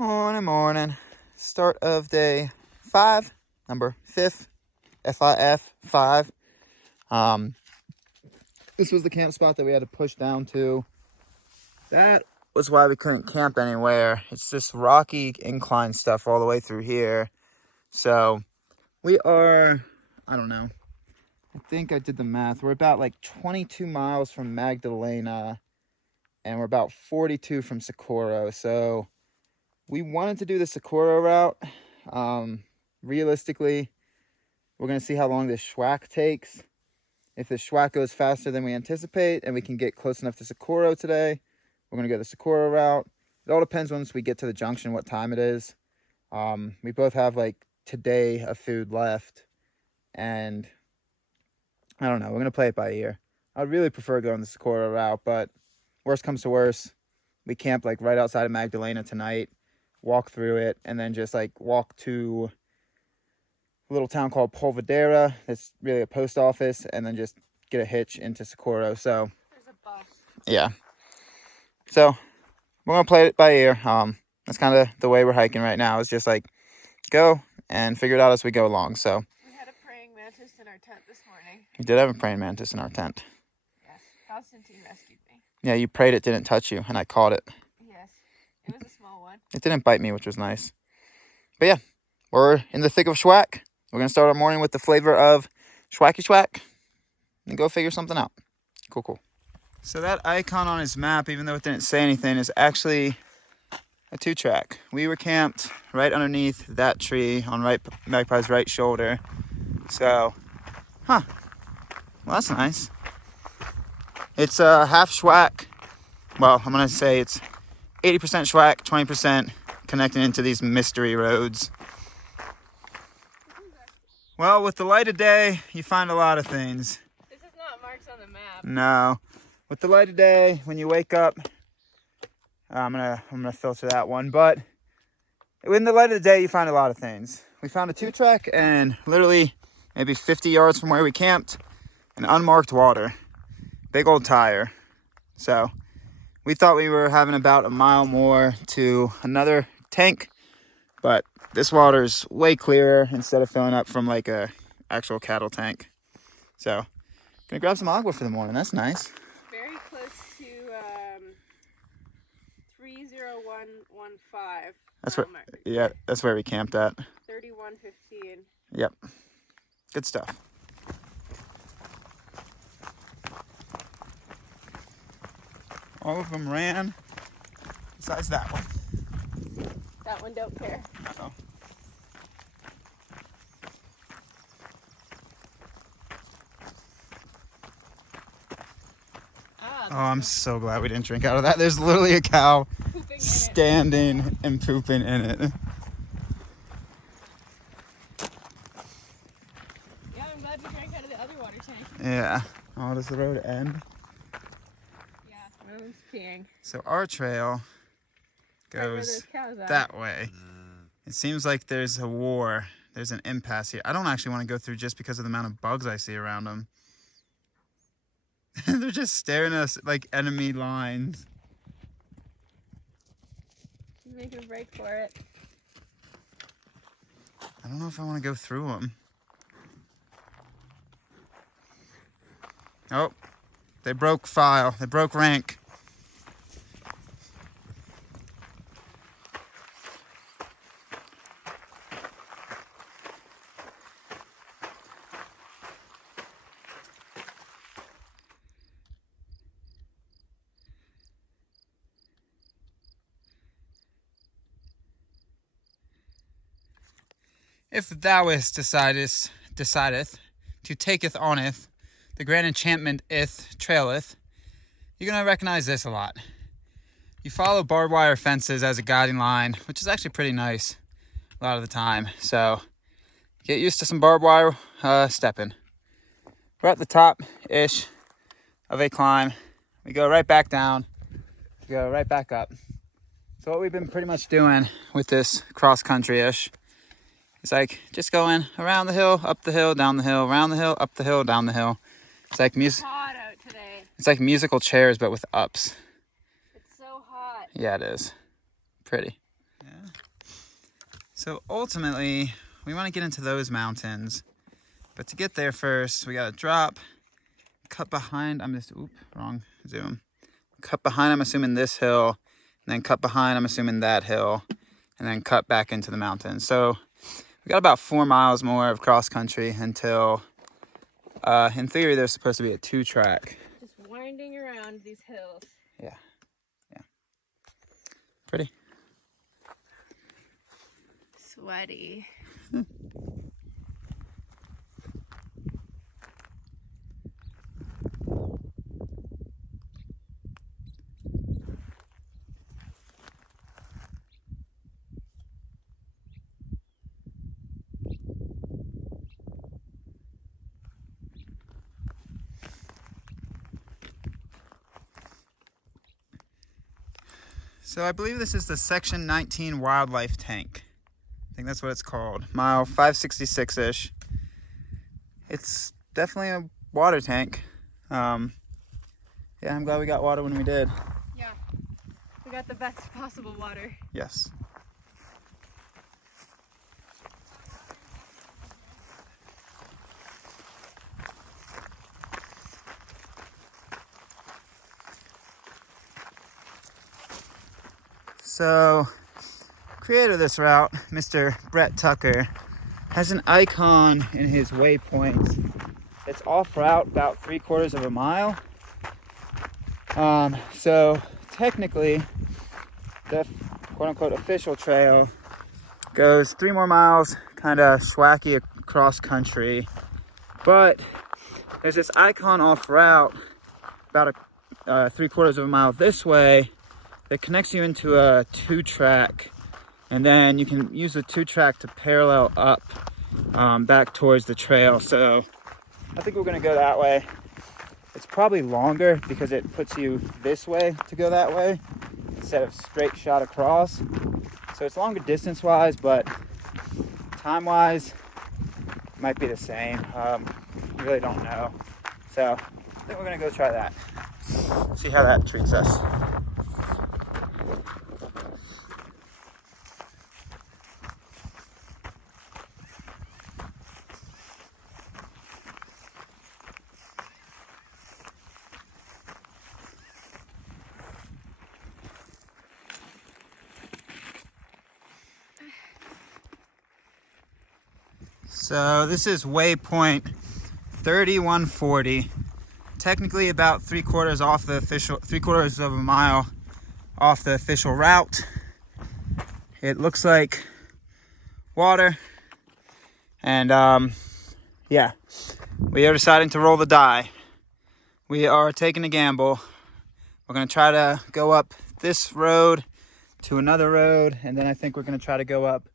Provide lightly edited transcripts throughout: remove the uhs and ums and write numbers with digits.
Morning, morning. Start of day 5, number 5th, FIF 5. This was the camp spot that we had to push down to. That was why we couldn't camp anywhere. It's this rocky incline stuff all the way through here. So we are, I don't know. I think I did the math. We're about like 22 miles from Magdalena, and we're about 42 from Socorro. So we wanted to do the Socorro route. Realistically, we're going to see how long this schwack takes. If the schwack goes faster than we anticipate and we can get close enough to Socorro today, we're going to go the Socorro route. It all depends once we get to the junction what time it is. We both have like today of food left, and I don't know. We're going to play it by ear. I'd really prefer going the Socorro route, but worst comes to worst, we camp like right outside of Magdalena tonight, walk through it, and then just like walk to a little town called Polvidera. It's really a post office, and then just get a hitch into Socorro. So there's a bus. Yeah. So we're going to play it by ear. That's kind of the way we're hiking right now. Is just like go and figure it out as we go along. So we had a praying mantis in our tent this morning. We did have a praying mantis in our tent. Yes, Constantine rescued me. Yeah, you prayed it didn't touch you, and I caught it. Yes, it was a small one. It didn't bite me, which was nice. But yeah, we're in the thick of schwack. We're going to start our morning with the flavor of schwacky schwack and go figure something out. Cool. So that icon on his map, even though it didn't say anything, is actually a 2-track. We were camped right underneath that tree on Magpie's right shoulder. So, well, that's nice. It's half schwack. Well, I'm going to say it's 80% schwack, 20% connecting into these mystery roads. Well, with the light of day, you find a lot of things. This is not marked on the map. No. With the light of day, when you wake up, I'm gonna filter that one. But in the light of the day, you find a lot of things. We found a 2-track, and literally maybe 50 yards from where we camped, an unmarked water, big old tire. So we thought we were having about a mile more to another tank, but this water is way clearer instead of filling up from like a actual cattle tank. So gonna grab some agua for the morning. That's nice. Very close to 30115. That's where we camped at. 3115. Yep. Good stuff. All of them ran, besides that one. That one don't care. Uh-oh. Oh, I'm so glad we didn't drink out of that. There's literally a cow standing and pooping in it. Yeah, I'm glad we drank out of the other water tank. Yeah. Oh, does the road end? Yeah, everyone's peeing. So our trail goes that way. It seems like there's a war. There's an impasse here. I don't actually want to go through just because of the amount of bugs I see around them. They're just staring at us like enemy lines. She's making a break for it. I don't know if I want to go through them. Oh, they broke file. They broke rank. If thouest decideth to taketh oneth, the grand enchantment traileth, you're going to recognize this a lot. You follow barbed wire fences as a guiding line, which is actually pretty nice a lot of the time. So get used to some barbed wire stepping. We're at the top-ish of a climb. We go right back down. We go right back up. So what we've been pretty much doing with this cross-country-ish, it's like just going around the hill, up the hill, down the hill, around the hill, up the hill, down the hill. It's like hot out today. It's like musical chairs, but with ups. It's so hot. Yeah, it is. Pretty. Yeah. So ultimately, we want to get into those mountains. But to get there first, we gotta drop, cut behind, wrong zoom. Cut behind, I'm assuming this hill, and then cut behind, I'm assuming that hill, and then cut back into the mountains. So we got about 4 miles more of cross country until, in theory, there's supposed to be a 2-track. Just winding around these hills. Yeah, yeah. Pretty. Sweaty. So I believe this is the Section 19 wildlife tank. I think that's what it's called. Mile 566-ish. It's definitely a water tank. Yeah, I'm glad we got water when we did. Yeah, we got the best possible water. Yes. So, creator of this route, Mr. Brett Tucker, has an icon in his waypoints. It's off route about 3/4 of a mile. So technically, the quote-unquote official trail goes 3 more miles, kind of schwacky across country. But there's this icon off route about 3/4 of a mile this way that connects you into a 2-track, and then you can use the 2-track to parallel up back towards the trail. So I think we're gonna go that way. It's probably longer because it puts you this way to go that way instead of straight shot across. So it's longer distance wise, but time wise might be the same. Really don't know. So I think we're gonna go try that. See how that treats us. So this is waypoint 3140. Technically about 3/4 off the official, 3/4 of a mile off the official route. It looks like water, and yeah, we are deciding to roll the die. We are taking a gamble. We're gonna try to go up this road to another road, and then I think we're gonna try to go up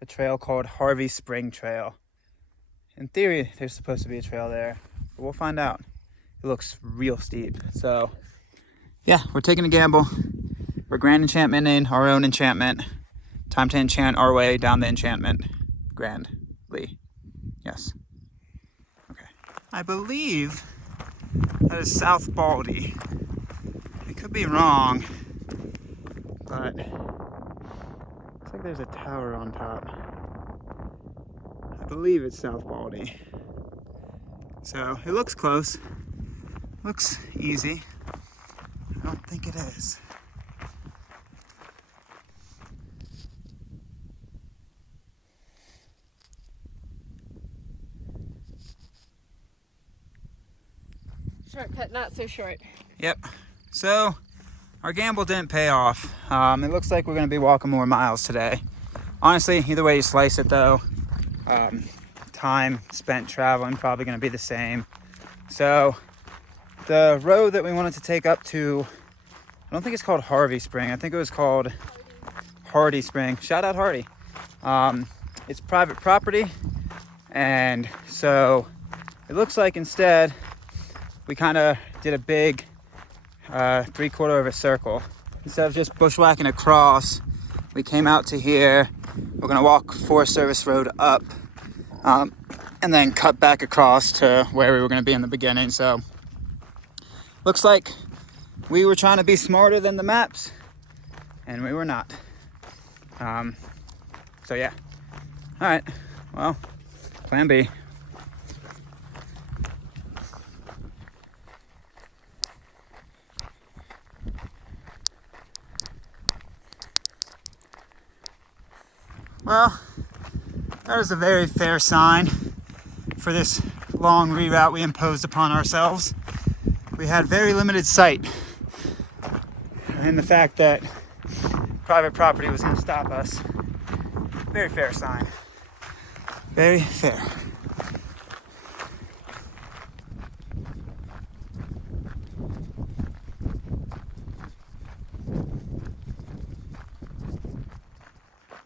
a trail called Harvey Spring Trail. In theory, there's supposed to be a trail there, but we'll find out. It looks real steep. So yeah, we're taking a gamble. We're grand enchantmenting our own enchantment. Time to enchant our way down the enchantment grandly. Yes. Okay. I believe that is Mt.Baldy. I could be wrong, but looks like there's a tower on top. I believe it's Mt.Baldy. So it looks close. Looks easy. I don't think it is. Shortcut, not so short. Yep. So our gamble didn't pay off. It looks like we're gonna be walking more miles today. Honestly, either way you slice it though, time spent traveling probably gonna be the same. So the road that we wanted to take up to, I don't think it's called Harvey Spring. I think it was called Hardy Spring. Shout out Hardy. It's private property, and so it looks like instead we kind of did a big 3/4 of a circle. Instead of just bushwhacking across, we came out to here. We're gonna walk Forest Service Road up, and then cut back across to where we were gonna be in the beginning. So looks like we were trying to be smarter than the maps, and we were not. So So yeah. All right, well, plan B. Well, that is a very fair sign for this long reroute we imposed upon ourselves. We had very limited sight, and the fact that private property was going to stop us, very fair sign. Very fair.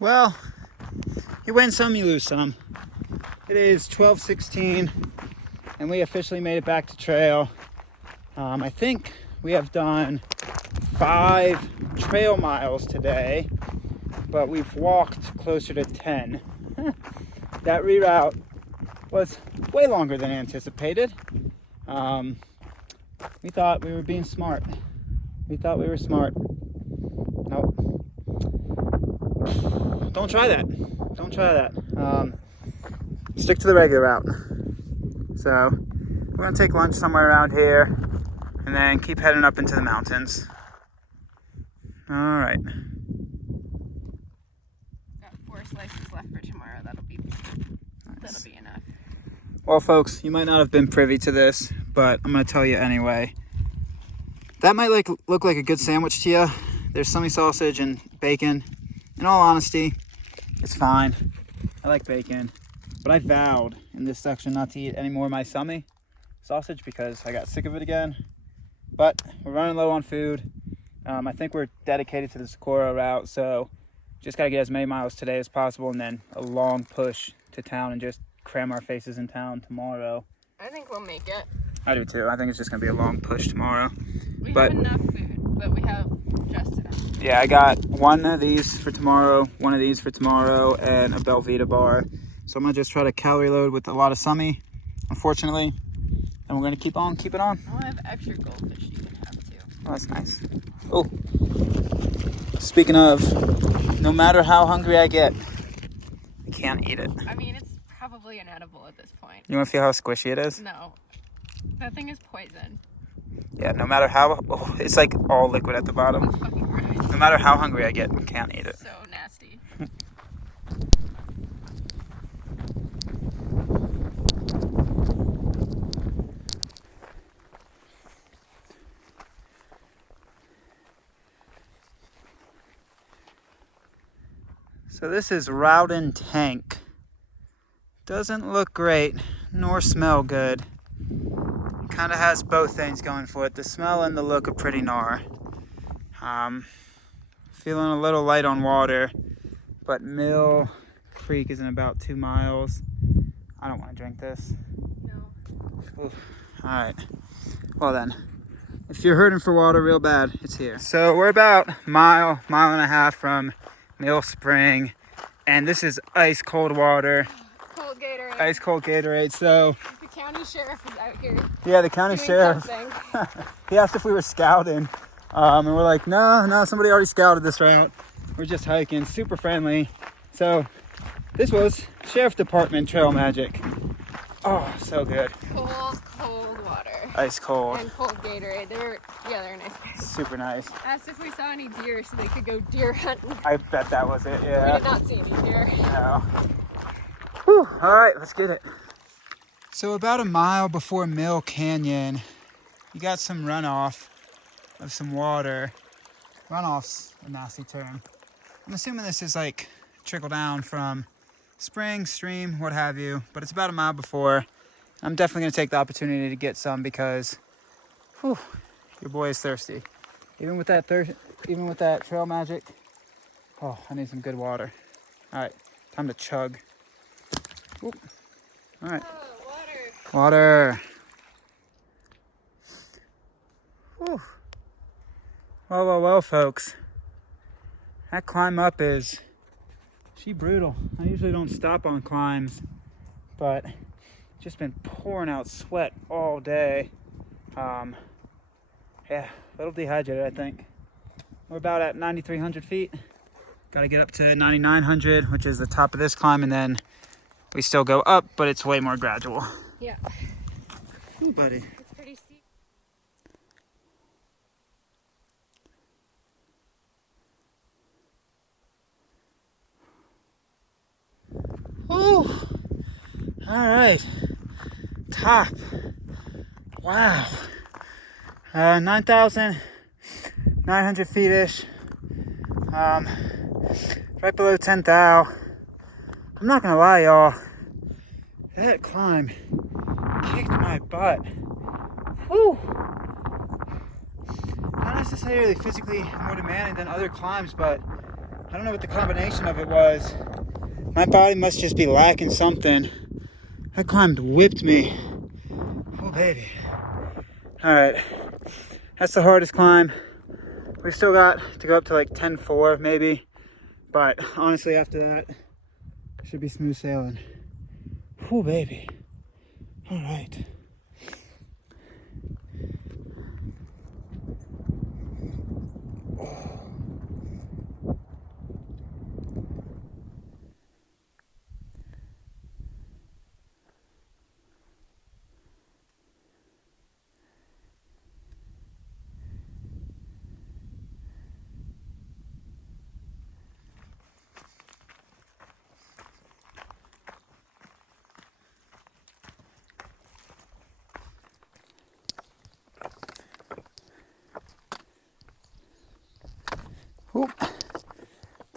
Well, you win some, you lose some. It is 12:16, and we officially made it back to trail. I think we have done 5 trail miles today, but we've walked closer to 10. That reroute was way longer than anticipated. We thought we were being smart. We thought we were smart. Nope. Don't try that. Don't try that. Stick to the regular route. So we're gonna take lunch somewhere around here and then keep heading up into the mountains. All right. Got 4 slices left for tomorrow. That'll be enough. Well, folks, you might not have been privy to this, but I'm gonna tell you anyway. That might look like a good sandwich to you. There's semi sausage and bacon. In all honesty, it's fine. I like bacon, but I vowed in this section not to eat any more of my semi sausage because I got sick of it again. But we're running low on food. I think we're dedicated to the Socorro route, so just gotta get as many miles today as possible, and then a long push to town and just cram our faces in town tomorrow. I think we'll make it. I do too. I think it's just gonna be a long push tomorrow. We have enough food, but we have just enough. Yeah, I got one of these for tomorrow, one of these for tomorrow, and a Belvita bar. So I'm gonna just try to calorie load with a lot of semi, unfortunately, and we're gonna keep on keeping on. I'll have extra goldfish you can have too. Oh, that's nice. Oh, speaking of, no matter how hungry I get, I can't eat it. I mean, it's probably an edible at this point. You wanna feel how squishy it is? No, that thing is poison. Yeah, no matter how, it's like all liquid at the bottom. It's fucking gross. No matter how hungry I get, I can't eat it. So nasty. So this is Rowden Tank. Doesn't look great, nor smell good. Kind of has both things going for it. The smell and the look are pretty gnar. Feeling a little light on water, but Mill Creek is in about 2 miles. I don't want to drink this. No. Oof. All right. Well then, if you're hurting for water real bad, it's here. So we're about mile and a half from Mill Spring, and this is ice cold water. Cold Gatorade. Ice cold Gatorade. So The county sheriff is out here. yeah, the county doing sheriff. something. He asked if we were scouting, and we're like, no, somebody already scouted this route. We're just hiking, super friendly. So this was Sheriff Department trail magic. Oh, so good. Cold water. Ice cold. And cold Gatorade. They're nice guys. Super nice. Asked if we saw any deer so they could go deer hunting. I bet that was it, We yeah. did not see any deer. No. Whew, all right, let's get it. So about a mile before Mill Canyon, you got some runoff of some water. Runoff's a nasty term. I'm assuming this is like trickle down from spring, stream, what have you, but it's about a mile before. I'm definitely gonna take the opportunity to get some because, whew, your boy is thirsty. Even with that trail magic, oh, I need some good water. All right, time to chug. Oop. All right. Oh, water. Water. Whew. Well, folks. That climb up is, gee, brutal. I usually don't stop on climbs, but just been pouring out sweat all day. Yeah, a little dehydrated, I think. We're about at 9,300 feet. Got to get up to 9,900, which is the top of this climb, and then we still go up, but it's way more gradual. Yeah. Ooh, buddy. It's pretty steep. Ooh. All right. Top. Wow. 9,900 feet-ish. Right below 10,000. I'm not gonna lie, y'all. That climb kicked my butt. Whew. Not necessarily physically more demanding than other climbs, but I don't know what the combination of it was. My body must just be lacking something. That climb whipped me. Oh, baby. All right. That's the hardest climb. We've still got to go up to like 10,400 maybe. But honestly, after that, should be smooth sailing. Oh, baby. All right. Oop.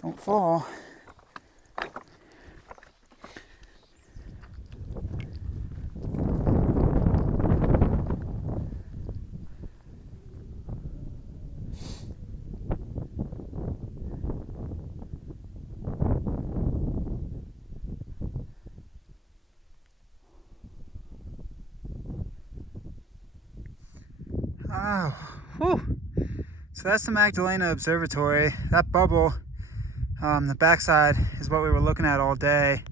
Don't fall. Oh, whew. So that's the Magdalena Observatory. That bubble, the backside, is what we were looking at all day.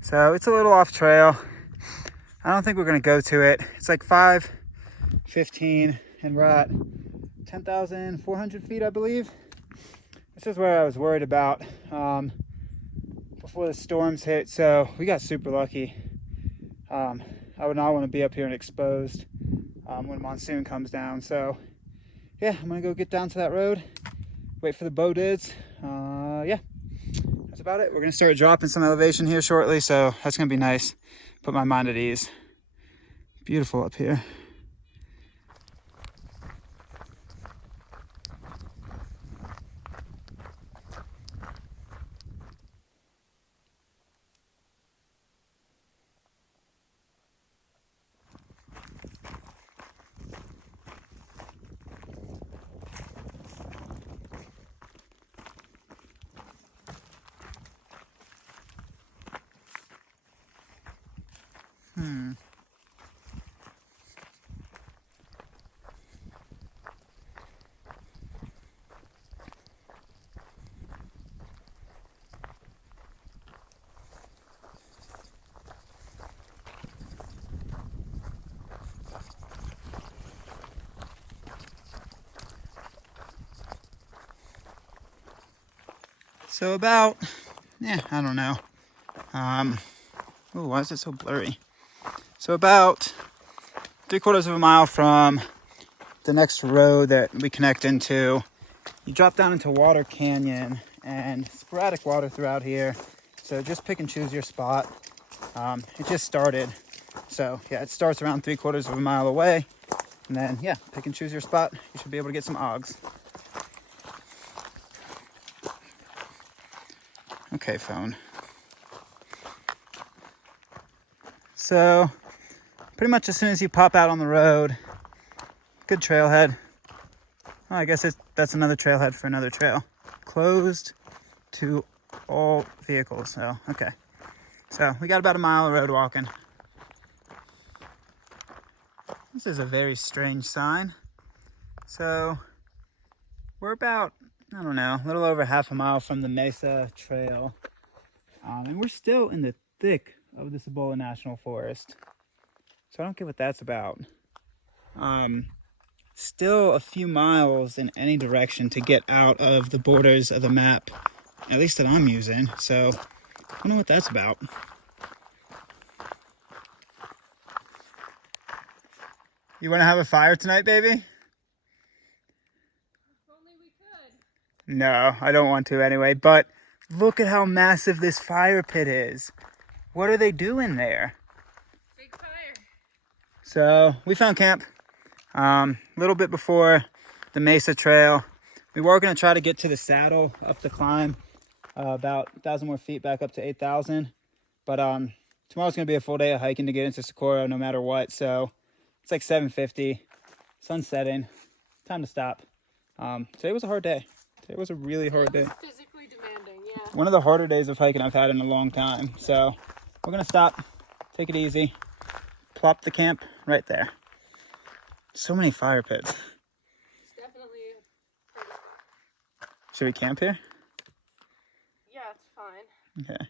So it's a little off trail. I don't think we're gonna go to it. It's like 5:15 and we're at 10,400 feet, I believe. This is where I was worried about before the storms hit. So we got super lucky. I would not want to be up here and exposed when monsoon comes down. So yeah, I'm gonna go get down to that road, wait for the bow dids. Yeah, that's about it. We're gonna start dropping some elevation here shortly, so that's gonna be nice. Put my mind at ease. Beautiful up here. So about, yeah, I don't know. Oh, why is it so blurry? So about 3/4 of a mile from the next road that we connect into, you drop down into Water Canyon and sporadic water throughout here. So just pick and choose your spot. It just started. So yeah, it starts around 3/4 of a mile away. And then yeah, pick and choose your spot. You should be able to get some ogs. Okay, phone. So pretty much as soon as you pop out on the road, good trailhead. Well, I guess that's another trailhead for another trail. Closed to all vehicles. So, okay. So we got about a mile of road walking. This is a very strange sign. So we're about, I don't know, a little over half a mile from the Mesa Trail. And we're still in the thick of the Cibola National Forest. So I don't get what that's about. Still a few miles in any direction to get out of the borders of the map at least that I'm using. So I don't know what that's about. You want to have a fire tonight, baby? If only we could. No, I don't want to anyway, but look at how massive this fire pit is. What are they doing there? Big fire. So we found camp a little bit before the Mesa Trail. We were going to try to get to the saddle up the climb, about 1,000 more feet back up to 8,000. But tomorrow's going to be a full day of hiking to get into Socorro no matter what. So it's like 7:50, sun's setting, time to stop. Today was a hard day. Today was a really hard day. Physically demanding, yeah. One of the harder days of hiking I've had in a long time. So we're going to stop, take it easy, plop the camp right there. So many fire pits. It's definitely a party spot. Should we camp here? Yeah, it's fine. Okay.